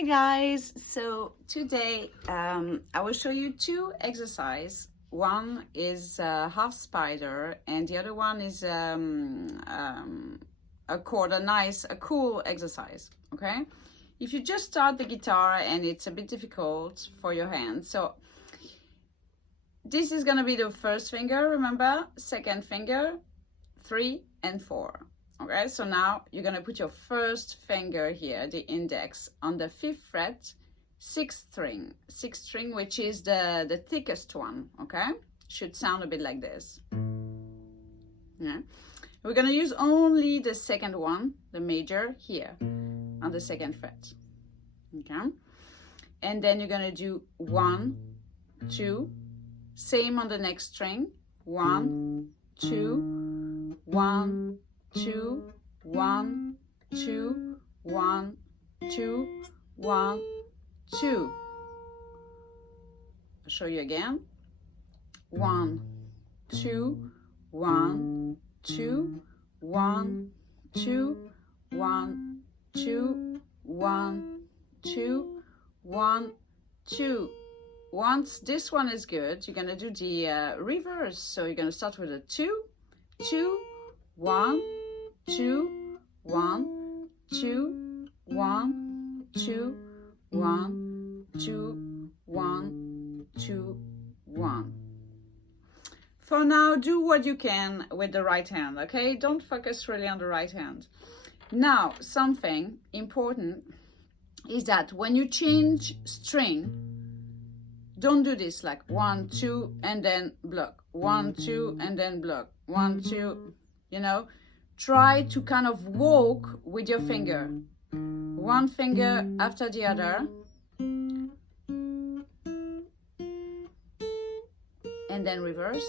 Hi guys, so today I will show you two exercises. One is half spider and the other one is a chord, a cool exercise, okay? If you just start the guitar and it's a bit difficult for your hands, so this is gonna be the first finger, remember? Second finger, 3 and 4. Okay, so now you're gonna put your first finger here, the index, on the 5th fret, 6th string, which is the thickest one, okay? Should sound a bit like this. Yeah. We're gonna use only the second one, the major, here, on the 2nd fret, okay? And then you're gonna do 1, 2, same on the next string, 1, 2, 1, 2, 1, 2, 1, 2, 1, 2. I'll show you again. 1, 2, 1, 2, 1, 2, 1, 2, 1, 2, 1, 2. Once this one is good, you're gonna do the reverse. So you're gonna start with a 2, 2, 1, 2, 1, 2, 1, 2, 1, 2, 1, 2, 1. For now, do what you can with the right hand, okay? Don't focus really on the right hand. Now, something important is that when you change string, don't do this like 1, 2, and then block. 1, 2, and then block. 1, 2, you know? Try to kind of walk with your finger. One finger after the other. And then reverse.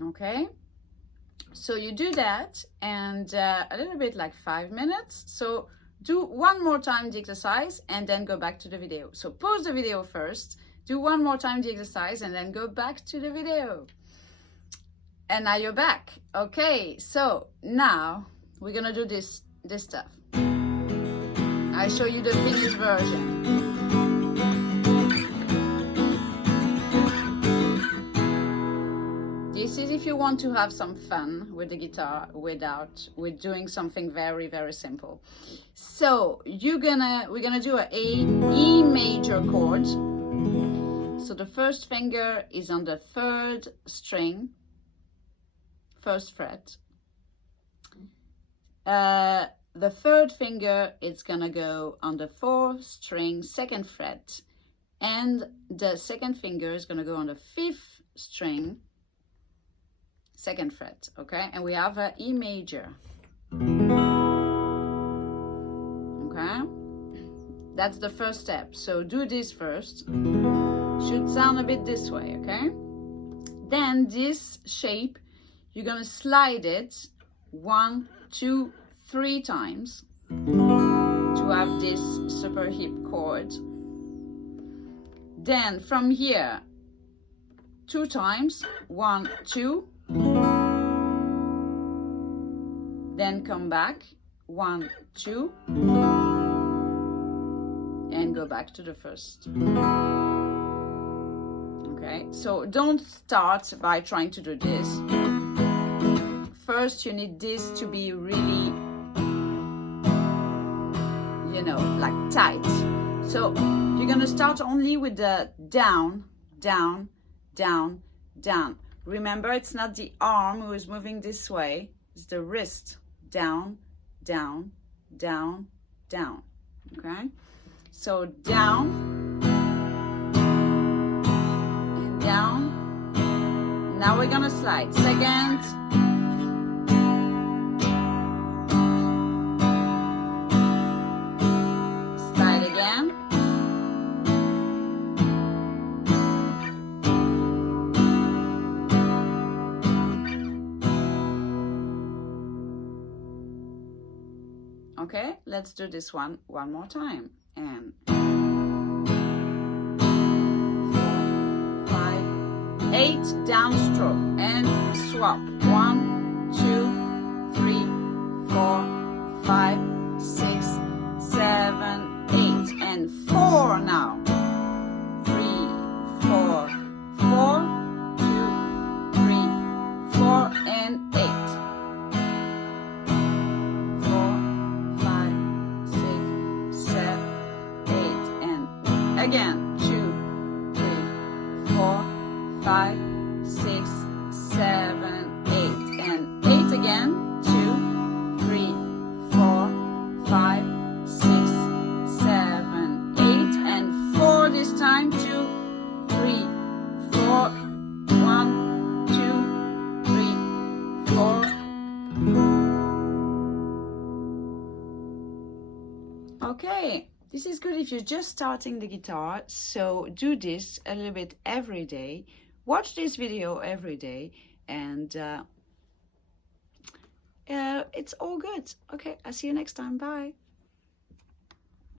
Okay? So you do that and a little bit like 5 minutes. So do one more time the exercise and then go back to the video. So pause the video first, do one more time the exercise and then go back to the video. And now you're back. Okay, so now we're gonna do this stuff. I show you the finished version. This is if you want to have some fun with the guitar with doing something very, very simple. So we're gonna do a E major chord. So the first finger is on the 3rd string, 1st fret. The 3rd finger is gonna go on the 4th string, 2nd fret, and the 2nd finger is gonna go on the 5th string, 2nd fret, okay? And we have a E major. Okay? That's the first step. So do this first. Should sound a bit this way, okay? Then this shape, you're gonna slide it 1, 2, 3 times to have this super hip chord. Then from here, 2 times, 1, 2. Then come back, 1, 2, and go back to the first. Okay, so don't start by trying to do this. First, you need this to be really, you know, like tight. So you're gonna start only with the down, down, down, down. Remember, it's not the arm who is moving this way, it's the wrist. Down, down, down, down, okay? So down, and down. Now we're gonna slide. Second, slide again. Okay, let's do this one more time. And 4, 5, 8 downstroke and swap. 1, 2, 3, 4, 5, 6, 7, 8, and 4 now. 3, 4, 4, 2, 3, 4, and 8. 4, 5, 6, 7, 8, and again. 2, 3, 4, 5, 6, 7, 8, and 8 again. 2, 3, 4, 5, 6, 7, 8, and 4 this time. 2, 3, 4, 1, 2, 3, 4. Okay, this is good if you're just starting the guitar, so do this a little bit every day. Watch this video every day, and it's all good. Okay, I'll see you next time. Bye.